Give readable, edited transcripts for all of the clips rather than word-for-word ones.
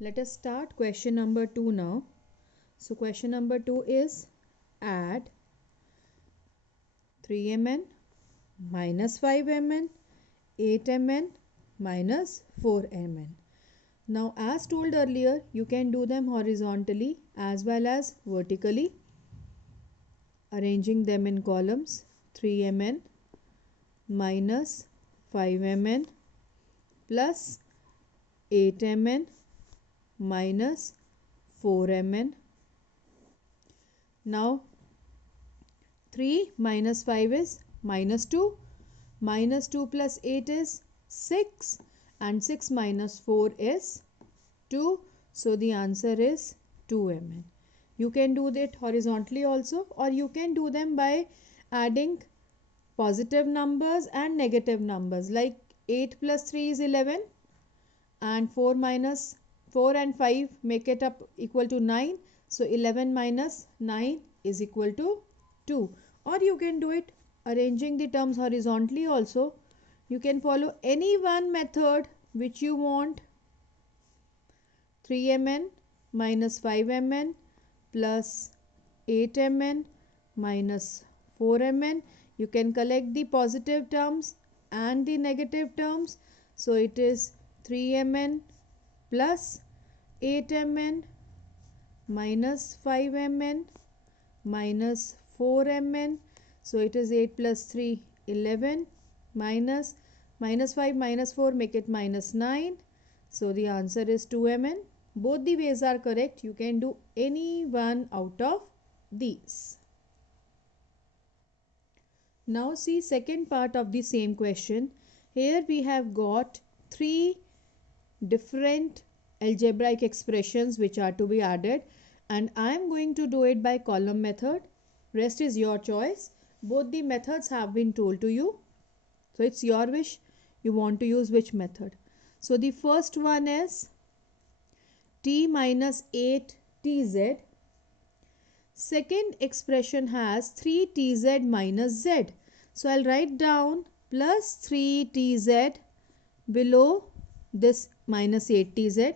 Let us start question number 2 now. So question number 2 is add 3mn minus 5mn 8mn minus 4mn. Now as told earlier, you can do them horizontally as well as vertically, arranging them in columns. 3mn minus 5mn plus 8mn minus 4mn. Now 3 minus 5 is minus 2. Minus 2 plus 8 is 6. And 6 minus 4 is 2. So the answer is 2mn. You can do that horizontally also, or you can do them by adding positive numbers and negative numbers, like 8 plus 3 is 11 and 4 minus 4 and 5 make it up equal to 9. So 11 minus 9 is equal to 2. Or you can do it arranging the terms horizontally also. You can follow any one method which you want. 3mn minus 5mn plus 8mn minus 4mn. You can collect the positive terms and the negative terms. So it is 3mn plus 8mn minus 5mn minus 4mn. So it is 8 plus 3 11 minus 5 minus 4 make it minus 9. So the answer is 2mn. Both the ways are correct. You can do any one out of these. Now see second part of the same question. Here we have got three different algebraic expressions which are to be added, and I am going to do it by column method. Rest is your choice. Both the methods have been told to you, so it's your wish you want to use which method. So the first one is t minus 8 tz. Second expression has 3 tz minus z. So I'll write down plus 3 tz below this minus 8 tz.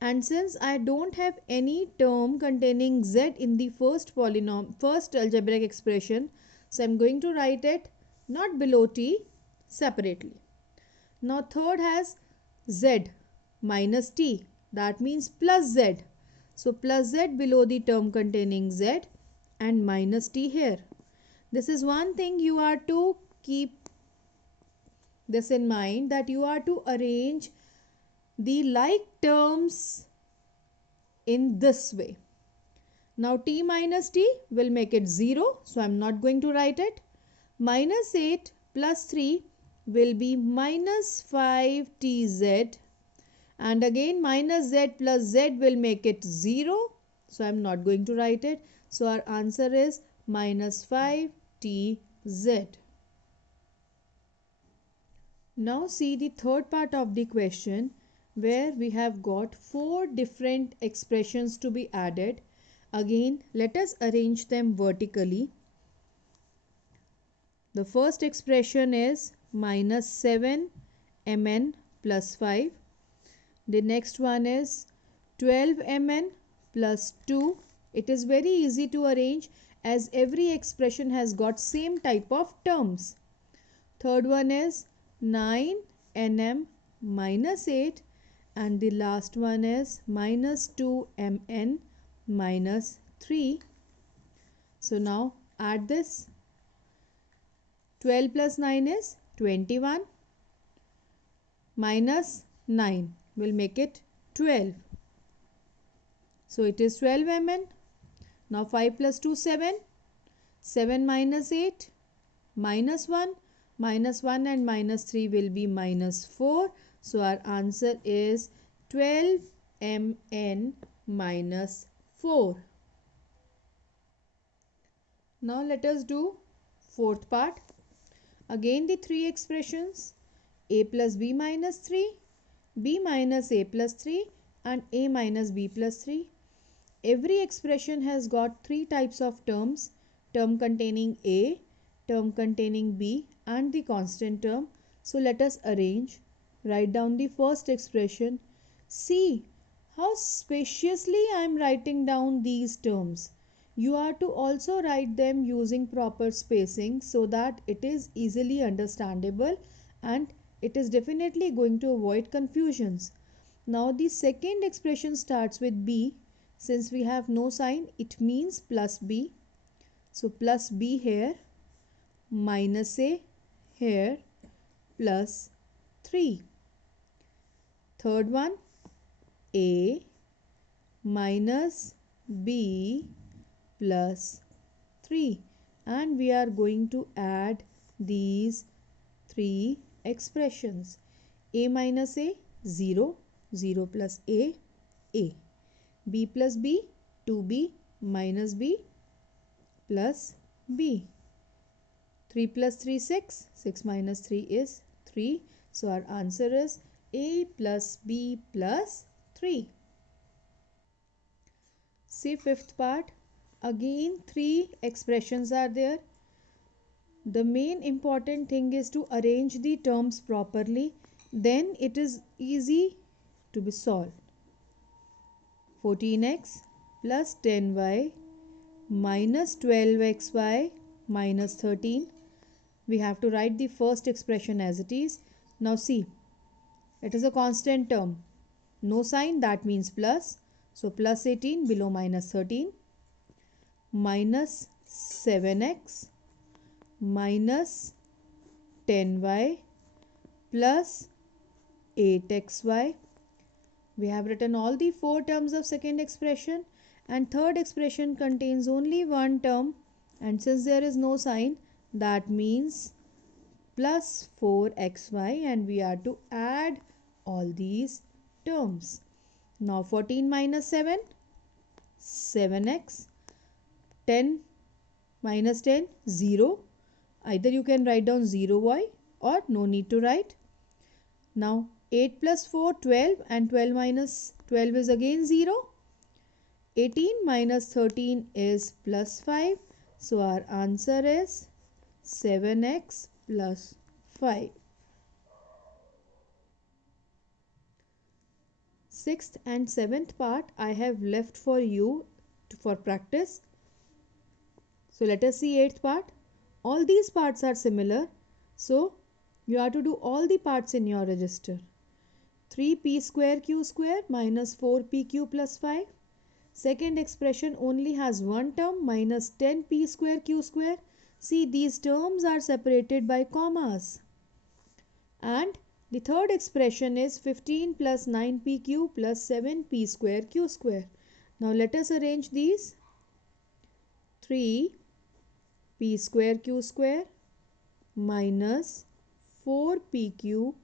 And since I don't have any term containing z in the first algebraic expression, so I'm going to write it not below t, separately. Now third has z minus t, that means plus z. So plus z below the term containing z and minus t here. This is one thing you are to keep this in mind, that you are to arrange the like terms in this way. Now t minus t will make it 0, so I am not going to write it. Minus 8 plus 3 will be minus 5 tz, and again minus z plus z will make it 0, so I am not going to write it. So our answer is minus 5 tz. Now see the third part of the question, where we have got 4 different expressions to be added. Again, let us arrange them vertically. The first expression is minus 7mn plus 5. The next one is 12mn plus 2. It is very easy to arrange as every expression has got same type of terms. Third one is 9nm minus 8, and the last one is minus 2mn minus 3. So now add this. 12 plus 9 is 21 minus 9 will make it 12. So it is 12mn. Now 5 plus 2 7. 7 minus 8 minus 1. Minus 1 and minus 3 will be minus 4. So our answer is 12mn minus 4. Now let us do fourth part. Again the three expressions, a plus b minus 3, b minus a plus 3 and a minus b plus 3. Every expression has got three types of terms: term containing a, term containing b and the constant term. So let us arrange. Write down the first expression. See how spaciously I am writing down these terms. You are to also write them using proper spacing so that it is easily understandable and it is definitely going to avoid confusions. Now the second expression starts with b. Since we have no sign, it means plus b. So plus b here, minus a here, plus 3. Third one, a minus b plus 3, and we are going to add these three expressions. A minus a, 0, 0 plus a, b plus b, 2b minus b plus b, 3 plus 3, 6, 6 minus 3 is 3. So our answer is a plus b plus 3. See fifth part. Again three expressions are there. The main important thing is to arrange the terms properly, then it is easy to be solved. 14x plus 10y minus 12xy minus 13. We have to write the first expression as it is. Now see, it is a constant term. No sign, that means plus. So plus 18 below minus 13, minus 7x minus 10y plus 8xy. We have written all the four terms of second expression, and third expression contains only one term, and since there is no sign, that means plus 4xy, and we are to add all these terms. Now 14 minus 7, 7x, 10 minus 10, 0. Either you can write down 0y or no need to write. Now 8 plus 4, 12, and 12 minus 12 is again 0. 18 minus 13 is plus 5. So our answer is 7x plus 5. Sixth and seventh part I have left for you for practice. So let us see eighth part. All these parts are similar, so you have to do all the parts in your register. 3p square q square minus 4pq plus 5. Second expression only has one term, minus 10p square q square. See, these terms are separated by commas. And the third expression is 15 plus 9pq plus 7p square q square. Now let us arrange these. 3p square q square minus 4pq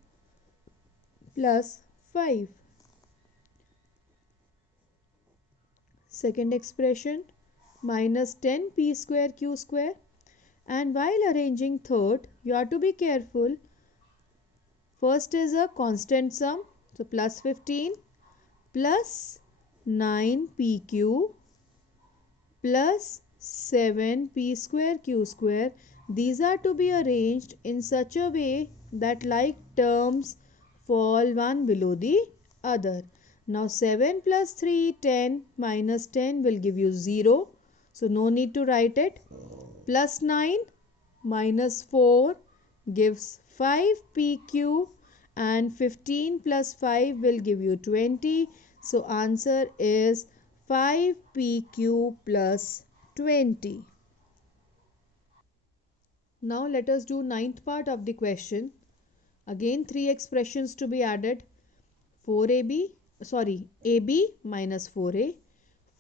plus 5. Second expression minus 10p square q square, and while arranging third you have to be careful. First is a constant sum, so plus 15 plus 9pq plus 7p square q square. These are to be arranged in such a way that like terms fall one below the other. Now 7 plus 3, 10, minus 10 will give you 0. So no need to write it. Plus 9 minus 4 gives 5pq, and 15 plus 5 will give you 20. So answer is 5pq plus 20. Now let us do ninth part of the question. Again three expressions to be added. AB minus 4a,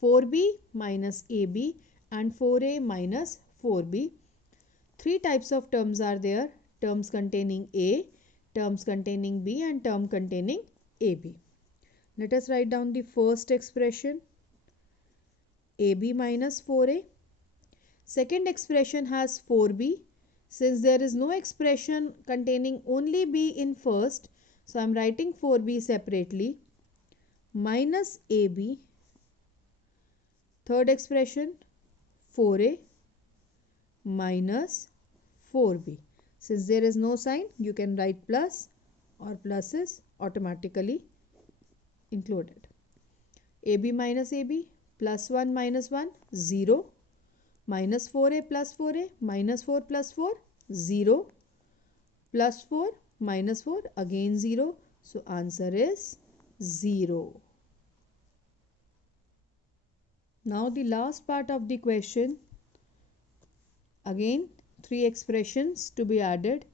4b minus ab, and 4a minus 4b. Three types of terms are there: terms containing a, terms containing b, and term containing ab. Let us write down the first expression, ab minus 4a. Second expression has 4b. Since there is no expression containing only b in first, so I am writing 4b separately, minus ab. Third expression 4a minus 4b. Since there is no sign, you can write plus, or plus is automatically included. AB minus AB, plus 1 minus 1, 0. Minus 4A plus 4A, minus 4 plus 4, 0. Plus 4, minus 4, again 0. So answer is 0. Now the last part of the question. Again, 3 expressions to be added.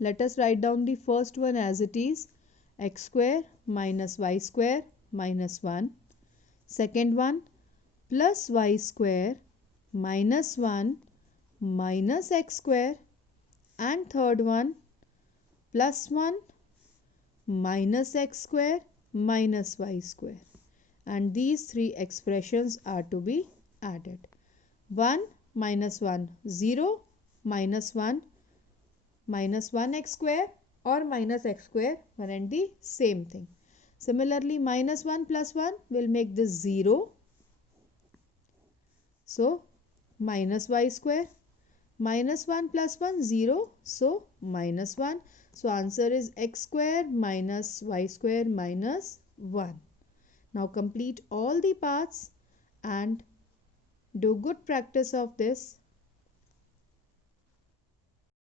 Let us write down the first one as it is. X square minus y square minus 1. Second one, plus y square minus 1 minus x square. And third one, plus 1 minus x square minus y square. And these 3 expressions are to be added. 1 minus 1, 0, minus 1 x square or minus x square, one and the same thing. Similarly, minus 1 plus 1 will make this 0. So, minus y square. Minus 1 plus 1, 0. So, minus 1. So, answer is x square minus y square minus 1. Now, complete all the parts and do good practice of this.